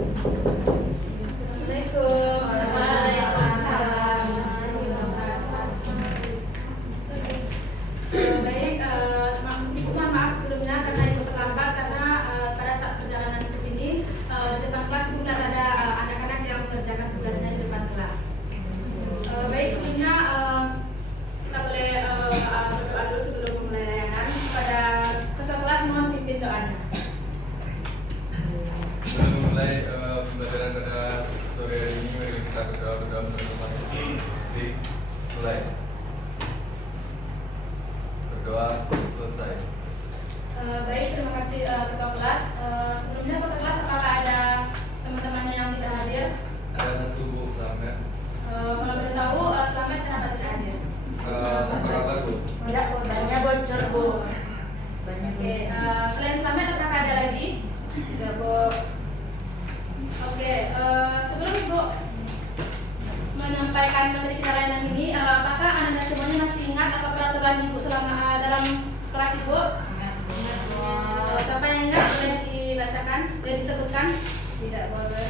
Assalamualaikum. Waalaikumsalam. Baik, Ibu mohon maaf sebelumnya karena Ibu terlambat karena pada saat perjalanan ke sini di depan kelas Ibu melihat ada anak-anak yang mengerjakan tugasnya di depan kelas. Baik, sebelumnya kita boleh berdoa dulu sebelum memulai layanan. Pada ketua kelas mohon pimpin doanya. Sebelum memulai pembelajaran pada sore hari ini, mari kita berdoa bersama. Mulai. Berdoa selesai. Baik, terima kasih ketua kelas. Sebelumnya ketua kelas apakah ada teman-temannya yang tidak hadir? Ada satu Bu Slamet. Kalau boleh tahu Slamet kenapa tidak hadir? Apa Bu? Enggak, korbannya bocor, Bu. Banyak. Oke, selain Slamet apakah ada lagi? Tidak, Bu. Oke, sebelum Ibu menyampaikan materi kita layanan ini, apakah Anda semuanya masih ingat apa peraturan Ibu selama dalam kelas Ibu? Siapa yang ingat boleh dibacakan, boleh disebutkan? Tidak boleh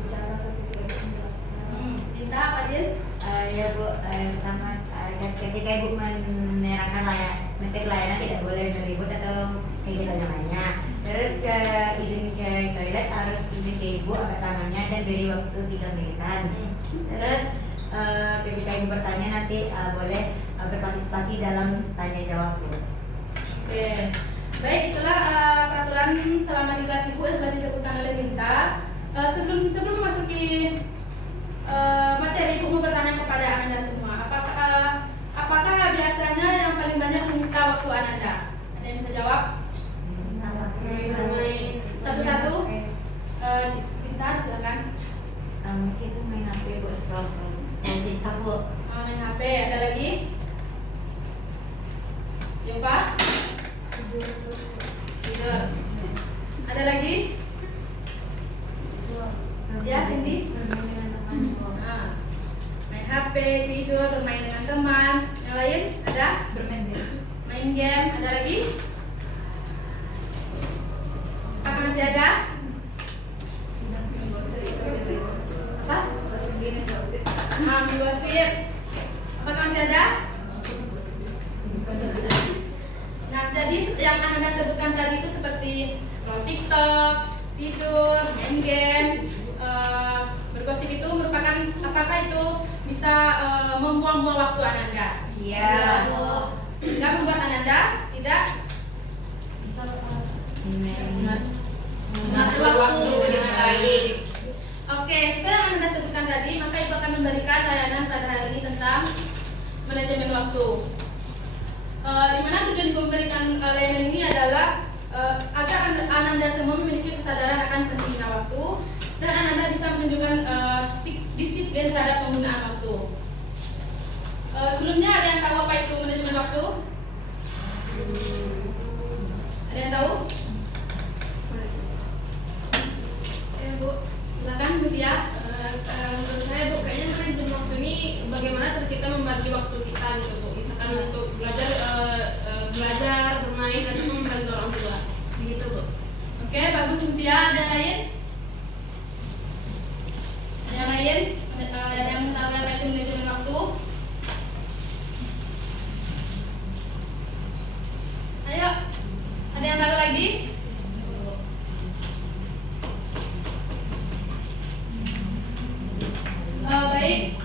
bicara ketika Ibu menjelaskan. Minta apa Din? Ya, Bu. Pertama, ketika Ibu menerangkan materi layanan tidak boleh beribut atau kegiatan yang lainnya. Terus izin ke toilet harus izin ke Ibu, angkat tangannya dan beri waktu 3 menitan. Terus ketika Ibu bertanya nanti boleh berpartisipasi dalam tanya jawab, Bu. Oke, baik, itulah peraturan selama di kelas Ibu yang telah disebutkan oleh Minta. Sebelum memasuki materi, Ibu mau bertanya kepada Ananda semua. Apakah biasanya yang paling banyak menyita waktu Ananda? Ada yang bisa jawab? Satu-satu. Minta, silakan. Mungkin main HP, Bu, scroll TikTok, Bu. Main HP. Ada lagi? Yova? Tidur. Ada lagi? Ya, Cindy? Bermain dengan teman, Bu. Nah, main HP, tidur, bermain dengan teman. Yang lain ada? Bermain game. Main game. Ada lagi? Apa masih ada? Apa? Menggosip. Apakah masih ada? Nah, jadi yang Anda sebutkan tadi itu seperti scroll TikTok, tidur, main game, bergosip itu merupakan, apakah itu bisa membuang-buang waktu Ananda? Iya, Bu. Sehingga membuat Ananda tidak mengatur waktu dengan baik. Oke, sesuai yang Anda sebutkan tadi, maka Ibu akan memberikan layanan pada hari ini tentang manajemen waktu. Di mana tujuan Ibu memberikan layanan ini adalah agar Ananda semua memiliki kesadaran akan pentingnya waktu dan Ananda bisa menunjukkan disiplin terhadap penggunaan waktu. Sebelumnya ada yang tahu apa itu manajemen waktu? Ada yang tahu? Ya, Bu. Silakan Bu Tia. Menurut saya Bu, kayaknya manajemen waktu ini bagaimana cara kita membagi waktu kita gitu Bu. Misalkan untuk belajar, bermain atau membantu orang tua. Begitu Bu. Oke, bagus Bu Tia. Ada yang lain? Ada yang lain? Ada yang mengetahui apa itu manajemen waktu? Ayo. Ada yang tahu lagi? Baik.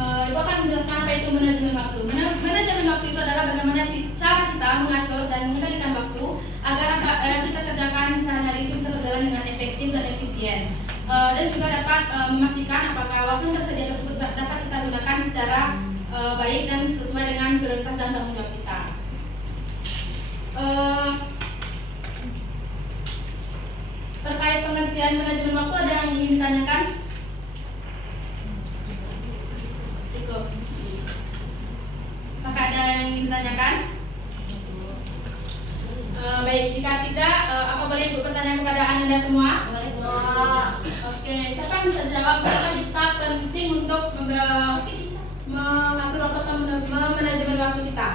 Ibu akan menjelaskan apa itu manajemen waktu. Manajemen waktu itu adalah bagaimana cara kita mengatur dan mengendalikan waktu agar kita kerjakan sehari-hari itu bisa berjalan dengan efektif dan efisien. Dan juga dapat memastikan apakah waktu yang tersedia tersebut dapat kita gunakan secara baik dan sesuai dengan prioritas dan tanggung jawab kita. Terkait pengertian manajemen waktu ada yang ingin ditanyakan? Cukup. Apakah ada yang ingin ditanyakan? Baik, jika tidak, apa boleh Ibu pertanyaan kepada Anda semua? Boleh, Bu. Oke, siapa yang bisa jawab kenapa kita penting untuk mengatur waktu atau manajemen waktu kita?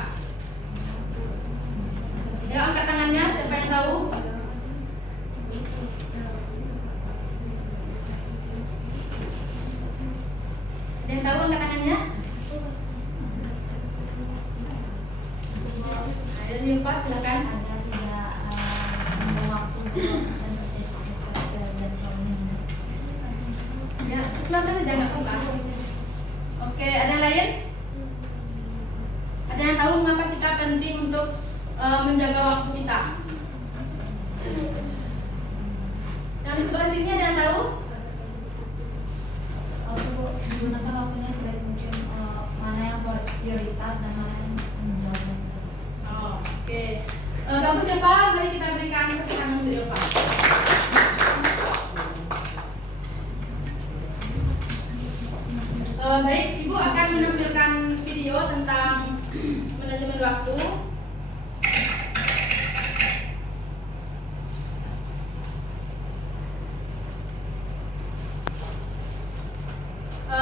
Ya, angkat tangannya, siapa yang tahu? menjaga waktu kita. Yang di sebelah sini ada yang tahu? Gunakan waktunya sebaik mungkin, mana yang prioritas dan mana yang menjauh. Oh, oke. Bagus ya Pak, mari kita berikan tepuk tangan untuk Pak. Baik, Ibu akan menampilkan video tentang manajemen waktu.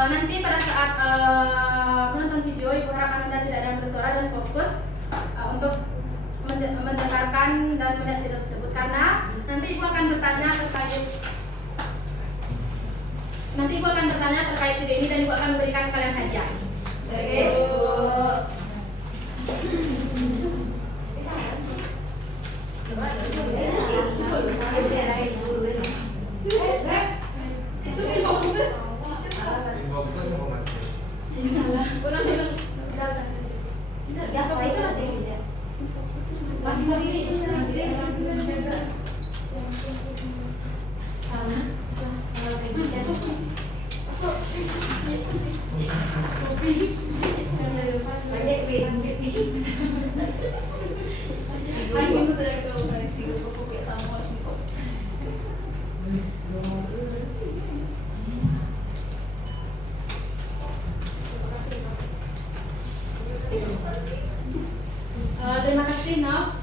Nanti pada saat menonton video, Ibu harap Anda tidak ada yang bersuara dan fokus untuk mendengarkan dan melihat video tersebut, karena nanti Ibu akan bertanya terkait video ini dan Ibu akan memberikan kalian hadiah. Oke. Itu difokusin. Info itu sama mati. Ini salah. Ulang. Ya, apa itu nanti? Masih begini. Terima kasih, Nov.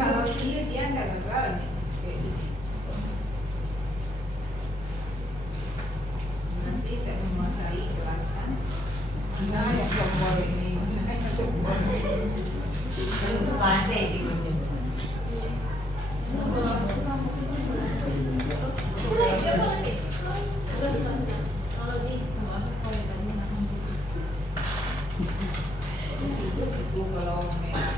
Kalau dia nggak gagal nih. Nanti tidak menguasai kelas kan? Nah, yang tombol ini, Pandai gitu. itu kalau merah.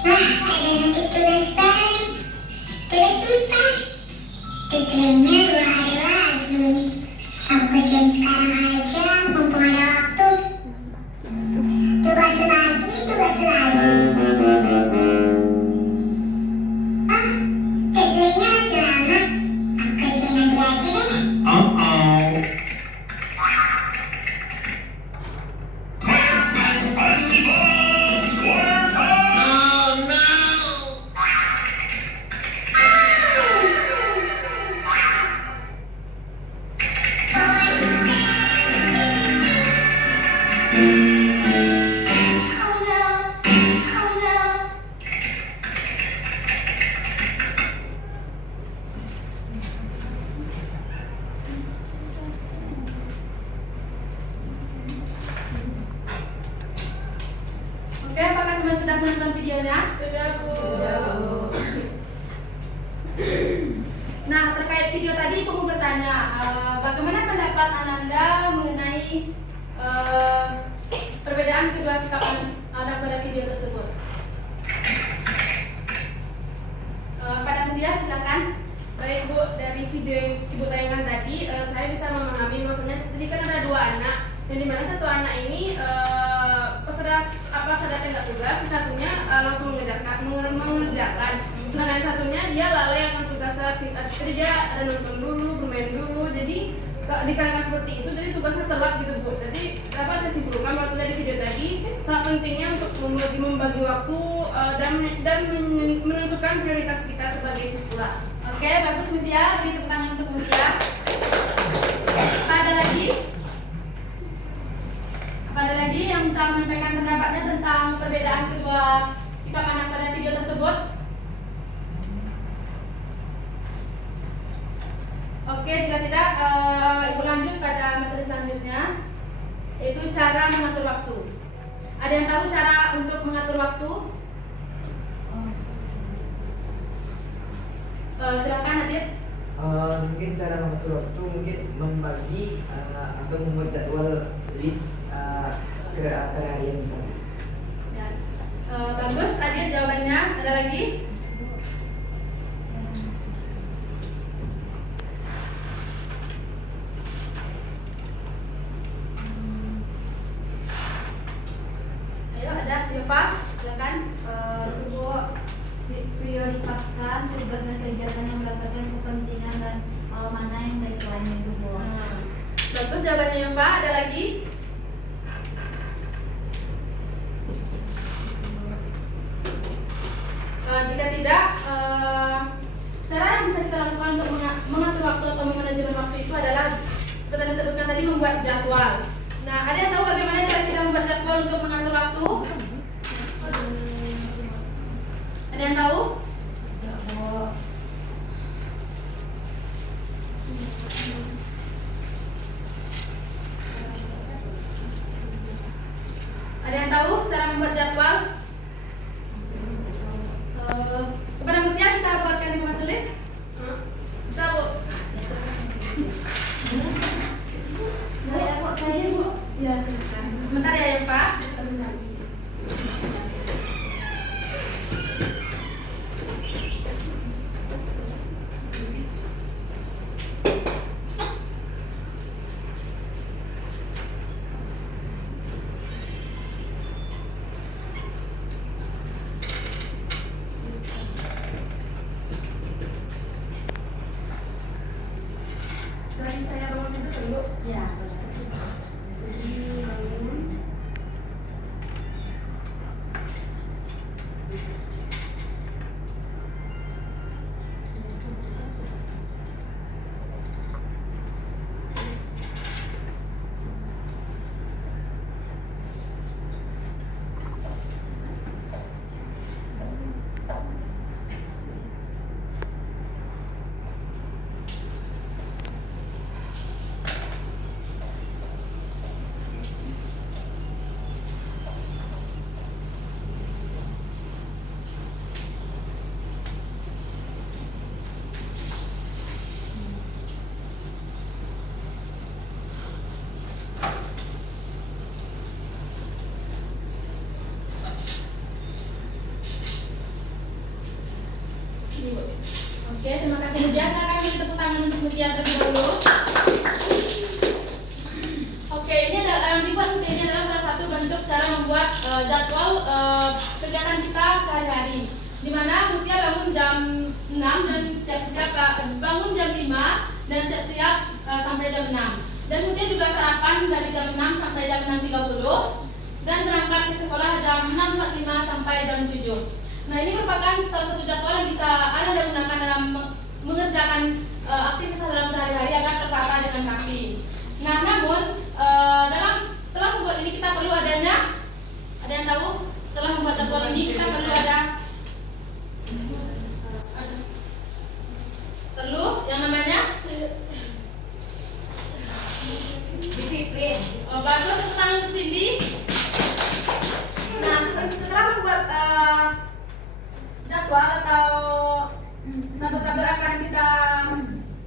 Wah, ada nanti tugas baru nih. Tugas IPA. Deadline-nya 2 hari lagi. Aku kerjain sekarang aja, mumpung ada waktu. Tugas lagi. Ah, deadline-nya masih lama. Aku kerjain nanti aja deh. Oke, apakah semua sudah menonton videonya? Sudah, Bu. Nah, terkait video tadi, Ibu mau bertanya, bagaimana pendapat Ananda mengenai perbedaan kedua sikap Anda pada video tersebut? Pada Mutia, silakan. Baik Bu, dari video yang Ibu tayangkan tadi, saya bisa memahami maksudnya tadi kan ada 2 anak, yang dimana satu anak ini sedang tengah tugas, si satunya langsung mengerjakan. Sedangkan satunya dia lalai akan tugasnya, jadi dia ada nonton dulu, bermain dulu, jadi dikarenakan seperti itu, jadi tugasnya telat gitu Bu. Jadi apa saya simpulkan maksudnya di video tadi sangat pentingnya untuk membagi waktu dan menentukan prioritas kita sebagai siswa. Oke, bagus Mutia, beri tepuk tangan untuk Mutia. Ada lagi? Ada lagi yang bisa menyampaikan pendapatnya tentang perbedaan kedua sikap anak pada video tersebut? Oke, jika tidak, Ibu lanjut pada materi selanjutnya, yaitu cara mengatur waktu. Ada yang tahu cara untuk mengatur waktu? Silakan Adit. Mungkin cara mengatur waktu mungkin membagi atau membuat jadwal list harian kita. Ya. Bagus, Adit jawabannya. Ada lagi? Ayo, ada Yova, silakan. Ibu prioritaskan tugas dan kegiatan yang berdasarkan kepentingan dan mana yang baik lainnya itu Bu. Bagus jawabannya Yova. Ada lagi? Jika tidak, cara yang bisa kita lakukan untuk mengatur waktu atau memanajemen waktu itu adalah seperti yang disebutkan tadi, membuat jadwal. Nah, ada yang tahu bagaimana cara kita membuat jadwal untuk mengatur waktu? Ada yang tahu? Ada yang tahu cara membuat jadwal? Kepada Mutia bisa buatkan di rumah tulis? Bisa Bu. Saya Bu. Ya, silakan. Sebentar ya, Pak. Dari saya bangun itu dulu. Ya. Bangun. Oke, terima kasih Mutia. Silakan beri tepuk tangan untuk Mutia terlebih dahulu. Oke, ini adalah yang dibuat Mutia ini adalah salah satu bentuk cara membuat jadwal kegiatan kita sehari-hari. Di mana Mutia bangun jam 6 dan siap-siap bangun jam 5 dan siap-siap sampai jam 6. Dan Mutia juga sarapan dari jam 6 sampai jam 6.30 dan berangkat ke sekolah jam 6.45 sampai jam 7. Nah, ini merupakan salah satu jadwal yang bisa Anda gunakan dalam mengerjakan aktivitas dalam sehari-hari agar tertata dengan rapi. Nah, namun setelah membuat ini kita perlu adanya, ada yang tahu? Setelah membuat jadwal ini kita perlu yang namanya Disiplin. bagus, tepuk tangan untuk Cindy. Nah, setelah membuat jadwal atau tabel-tabel akan kita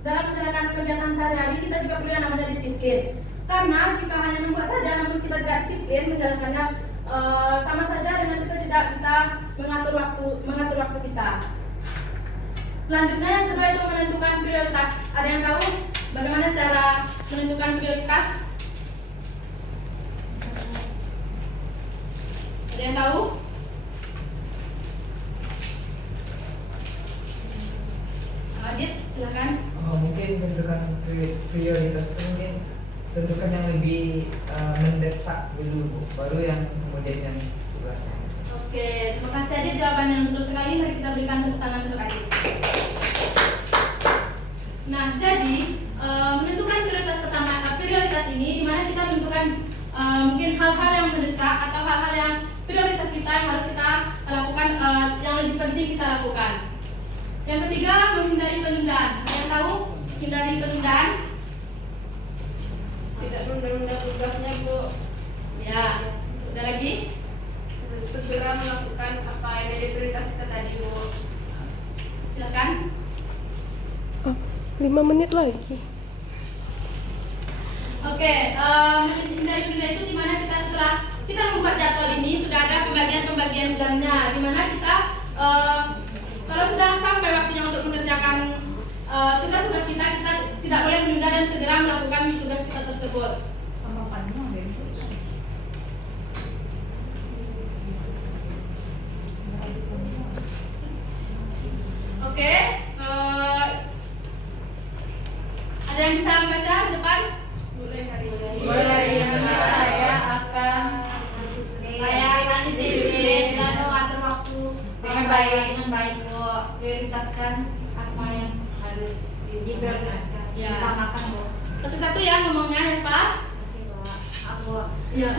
dalam menjalankan kegiatan sehari-hari, kita juga perlu yang namanya disiplin. Karena jika hanya membuat saja namun kita tidak disiplin menjalankannya, sama saja dengan kita tidak bisa mengatur waktu kita. Selanjutnya yang kedua itu menentukan prioritas. Ada yang tahu bagaimana cara menentukan prioritas? Ada yang tahu? Adit, silakan. Mungkin tentukan prioritas itu mungkin tentukan yang lebih mendesak dulu Bu, baru yang kemudian yang belakang. Oke, terima kasih Adit, jawaban yang betul sekali. Mari kita berikan tepuk tangan untuk Adit. Nah, jadi menentukan prioritas pertama, prioritas ini dimana kita menentukan mungkin hal-hal yang mendesak atau hal-hal yang prioritas kita yang harus kita lakukan, yang lebih penting kita lakukan. Yang ketiga, menghindari penundaan. Ada yang tahu hindari penundaan. Tidak menunda tugasnya Bu. Ya, ada lagi? Segera melakukan apa yang diprioritaskan tadi Bu. Silakan. 5 menit lagi. Oke, hindari penundaan itu dimana kita setelah kita membuat jadwal ini sudah ada pembagian jamnya, dimana kita kalau sudah sampai waktunya untuk mengerjakan tugas-tugas kita tidak boleh menunda dan segera melakukan tugas kita tersebut. Oke, ada yang bisa membaca di depan? Mulai hari ini. Saya akan disiplin dan mengatur waktu dengan baik Bu. Prioritaskan apa yang harus diprioritaskan. Ya. Utamakan Bu. Satu-satu ya ngomongnya, Eva. Oke Bu. Aku Ya.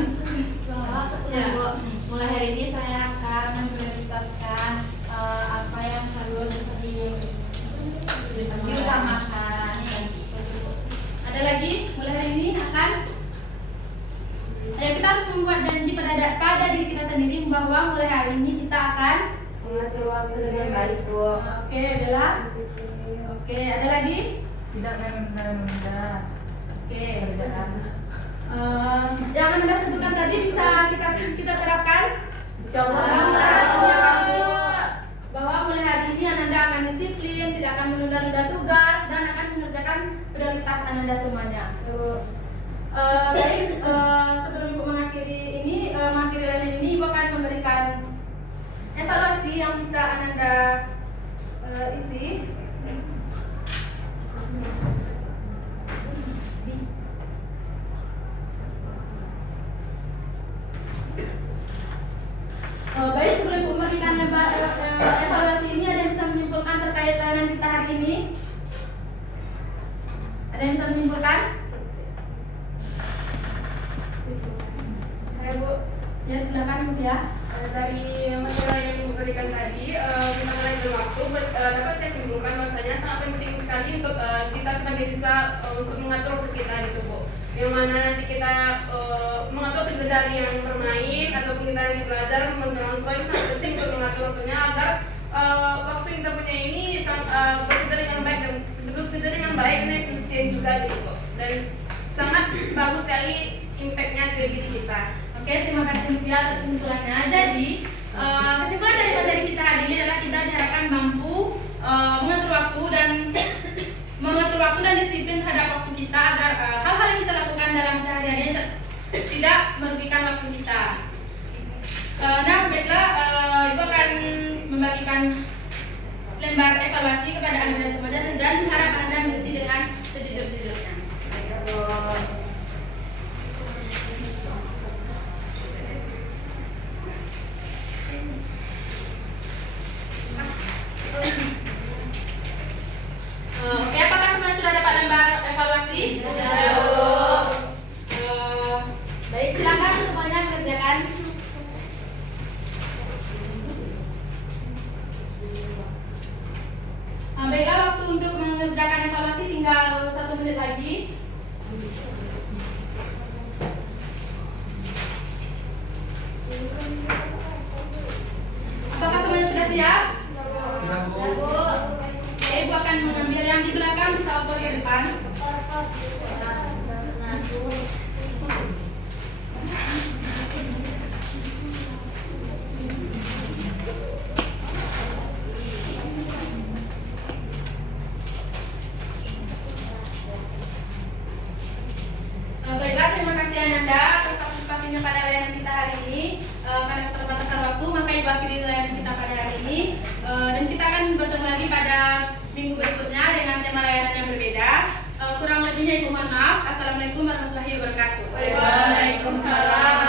ya. Bu. Mulai hari ini saya akan memprioritaskan apa yang harus diutamakan. Ada lagi? Mulai hari ini akan kita harus membuat janji pada diri kita sendiri bahwa mulai hari ini kita akan Mengatur waktu dengan baik Bu. Oke, Bella. Oke, ada lagi? Tidak menunda Oke. kerjaan. Yang Anda sebutkan tadi bisa kita terapkan? Bahwa mulai hari ini Anda akan disiplin, tidak akan menunda-nunda tugas dan akan mengerjakan prioritas Anda semuanya. Baik, sebelum Ibu mengakhiri layanan ini, Ibu akan memberikan evaluasi yang bisa Anda isi. Baik, sebelum Ibu memberikan evaluasi ini, ada yang bisa menyimpulkan terkait layanan kita hari ini? Ada yang bisa menyimpulkan? Saya Bu. Ya, silakan Ibu ya. Dari masalah yang diberikan tadi mengenai waktu dapat saya simpulkan bahwasanya sangat penting sekali untuk kita sebagai siswa untuk mengatur waktu kita gitu Bu. Yang mana nanti kita mengatur waktu dari yang bermain ataupun kita lagi belajar membantu orang tua itu sangat penting untuk mengatur waktunya agar waktu yang kita punya ini bekerja dengan baik dan efisien juga gitu Bu. Dan sangat bagus sekali impactnya ke diri kita. Oke, terima kasih Mutia atas kesimpulannya. Jadi, kesimpulan dari materi kita hari ini adalah kita diharapkan mampu mengatur waktu dan disiplin terhadap waktu kita agar hal-hal yang kita lakukan dalam sehari-hari tidak merugikan waktu kita. Nah, baiklah, Ibu akan membagikan lembar evaluasi kepada Anda semua dan harap Anda mengisi dengan sejujur-jujurnya. Oke, apakah semuanya sudah dapat lembar evaluasi? Baik, silakan semuanya mengerjakan. Baiklah, waktu untuk mengerjakan evaluasi tinggal 1 menit lagi. Apakah semuanya sudah siap? Oke, Ibu akan mengambil yang di belakang, bisa oper ke depan. Baiklah, terima kasih Ananda atas partisipasinya pada layanan kita hari ini. Karena keterbatasan waktu, maka Ibu akhiri layanan kita pada hari ini. Dan kita akan bertemu lagi pada minggu berikutnya dengan tema layanan yang berbeda. Kurang lebihnya Ibu mohon maaf. Assalamualaikum warahmatullahi wabarakatuh. Waalaikumsalam.